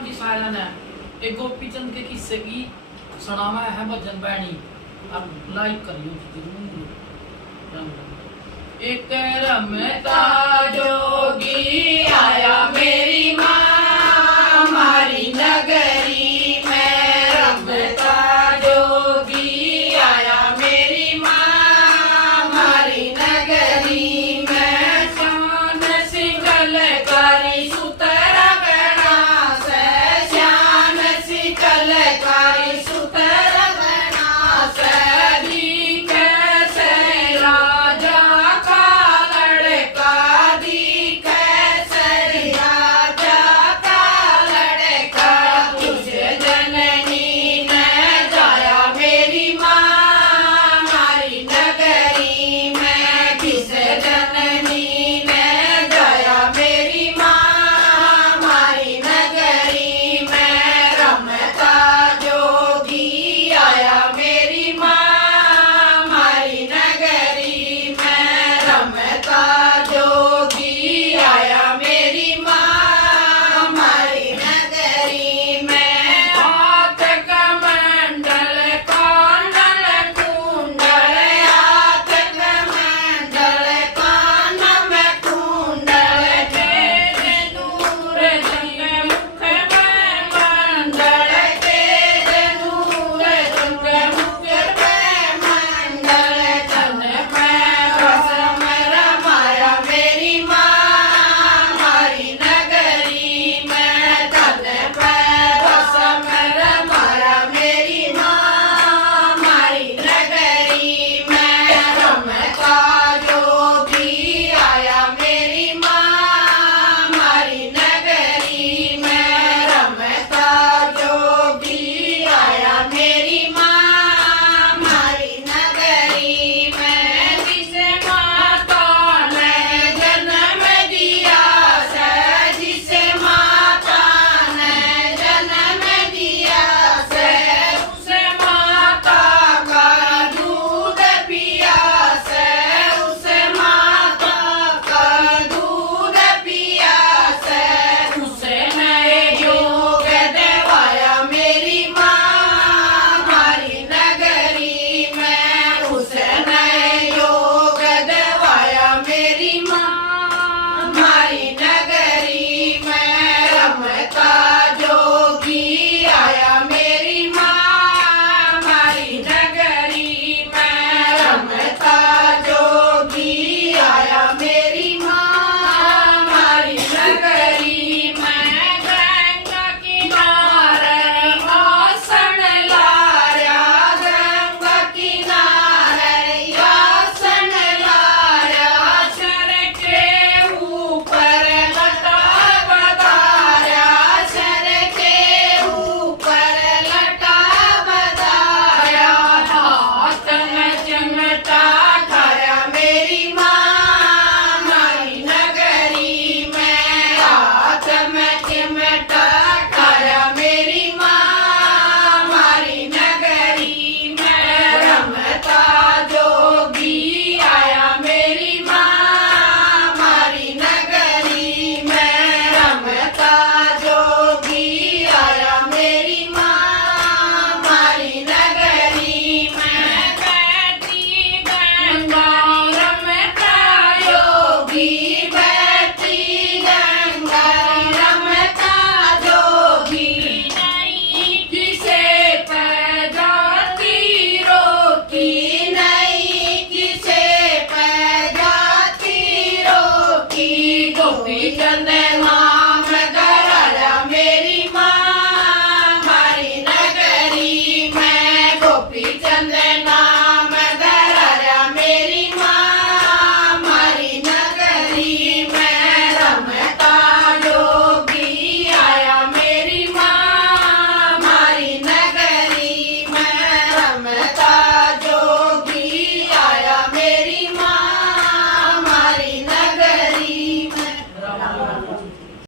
Ram ji siren है एक गोपी चंद के किस्से की सुनावा है भजन बैणी अब लाइक करियो जरूर। एक रमता जोगी आया मेरी माँ हमारी नगरी में, रमता जोगी आया मेरी माँ हमारी नगरी में, शान सिंगलकारी सुतरा गणा से, शान सिंगलकारी सुतरा गणा से, दिखे से राजा का लड़का, दिखे से राजा का लड़का, तुझे जननी ने जाया मेरी माँ हमारी नगरी में, किसे जननी ने जाया मेरी माँ हमारी नगरी में, रमता जोगी आया मेरी माँ हमारी नगरी में, रमता जोगी आया मेरी माँ हमारी नगरी में, हाथ कमंडल कांडल कुंडल, हाथ कमंडल कान में कुंडल, तेरे नूर जंग मुख में मंडल, तेरे नूर जंग मुख में मंडल, तन में रस मेरा माया मेरी माँ हमारी नगरी में, तन में रस मेरा माया मेरी माँ हमारी नगरी में, रमता जोगी आया मेरी माँ हमारी नगरी में, रमता जोगी आया मेरी माँ हमारी नगरी में, जिसे माता ने जन्म दिया से, जिसे माता ने जन्म दिया से, उसे माता का दूध पिया से, उसे माता का दूध पिया से, उसे नए योग देवाया मेरी माँ हमारी नगरी में, उसे नए योग देवाया मेरी माँ हमारी नगरी में, रमता जोगी आया मेरी माँ हमारी नगरी में, रमता जोगी आया मेरी माँ हमारी नगरी में, गंगा किनारे आसन लाया, गंगा किनारे आसन लाया, सर के ऊपर लटा बधाया, सर के ऊपर लटा बधाया, हाथ में चिमटा खाया मेरी माँ हमारी नगरी में, हाथ में चिमटा खाया मेरी माँ हमारी नगरी में, रमता जोगी आया मेरी माँ हमारी नगरी में, रमता जोगी आया मेरी माँ हमारी नगरी में, बैठी गंगा रमता योगी, बैठी गंगा रमता जोगी, नहीं किसे पैजाती रोकी, नहीं किसे पैजाती रोकी, गोपी चंद